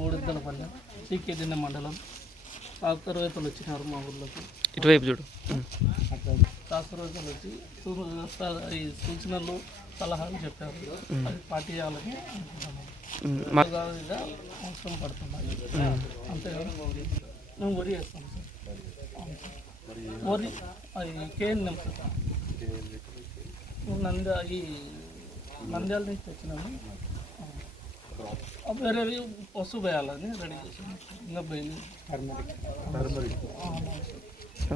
బోడిద్దలపల్లె సీకేదిన్న మండలం శాస్త్ర రైతులు వచ్చినారు మా ఊళ్ళోకి. ఇటువైపు చూడు. శాస్త్ర రైతులు వచ్చి ఈ సూచనలు సలహాలు చెప్పారు. అది పాటించాలని అనుకుంటున్నాను. అవసరం పడుతున్నాయి అంతేగాని మేము వరి వేస్తాం సార్. వరి అది కేఎన్ఎం సార్. నంద్యాల నుంచి తెచ్చినాము. వేరేవి పసుపు వేయాలని రెడీ చేసాము. ఇంకా పోయింది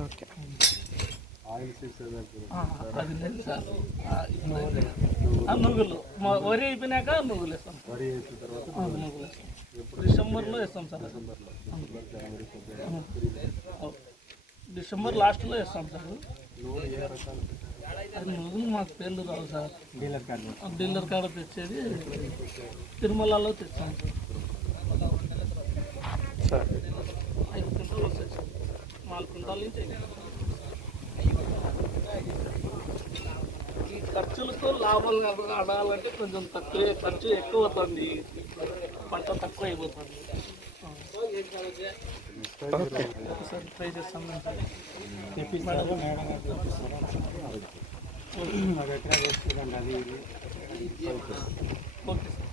ఓకే. అది లేదు సార్. నువ్వులు వరి అయిపోయినాక నువ్వులు వేస్తాం. నువ్వులు వేస్తాం డిసెంబర్లో వేస్తాం సార్. డిసెంబర్ లాస్ట్లో వేస్తాం సార్. అది నువ్వులు మాకు పేర్లు రావు సార్. డీలర్ కాడ తెచ్చేది తిరుమలలో తెచ్చాం సార్. 5 క్వింటాలు వస్తాయి సార్. 4 క్వింటాల నుంచి ఈ ఖర్చులతో లాభాలు అడాలంటే కొంచెం తక్కువే. ఖర్చు ఎక్కువ అవుతుంది, పంట తక్కువ అయిపోతుంది. ఒకసారి ట్రై చేస్తాం సార్. Okay sir.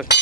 ఓకే.